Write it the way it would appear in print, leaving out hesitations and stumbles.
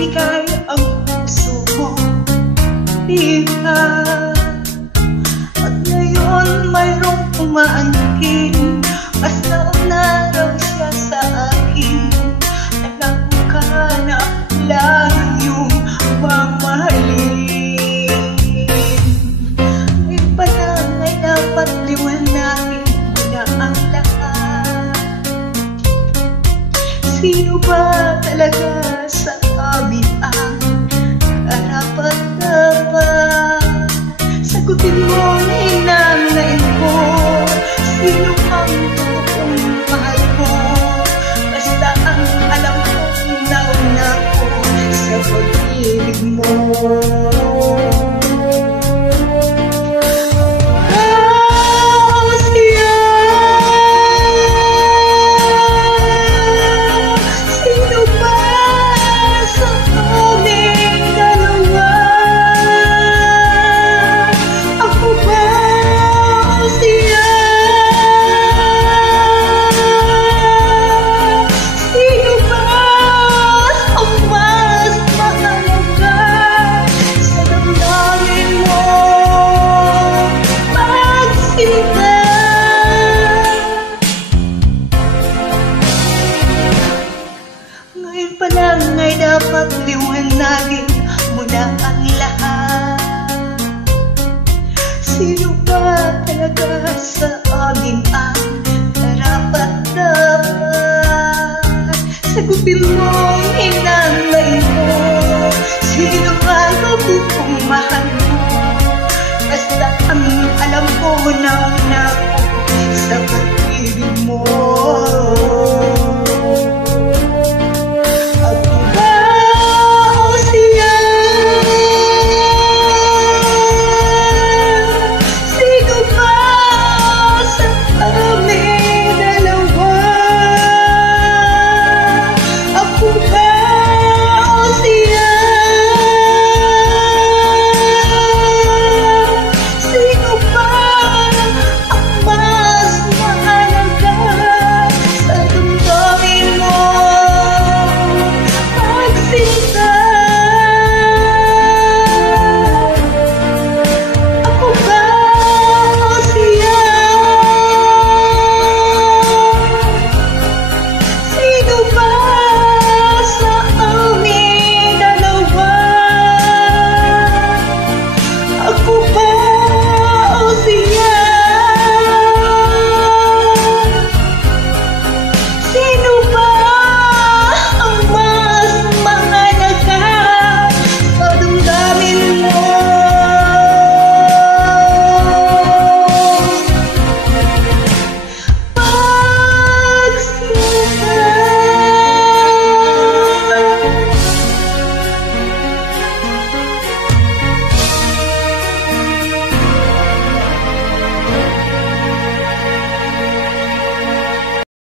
ibinigay ang puso mo, di ba? At ngayon mayroong umaangkin, mas nauna raw siya sa akin. Alam ka na lang yung mamahalin. Ngayon pa lang ay dapat liwanagin mo na ang lahat. Sino ba talaga sa amin ang karapat-dapat? Sagutin mo ang hinangain ko. Sino ang totoong mahal ko? Basta ang alam kong nauna ko sa pag-ibig mo. Ngayon pa lang ay dapat liwanagin mo na ang lahat. Sino ba talaga sa amin ang karapat-dapat? Sagutin mo ang hinangain mo. Sino ba totoong mahal mo? Basta ang alam ko na una ko sa pag-ibig mo.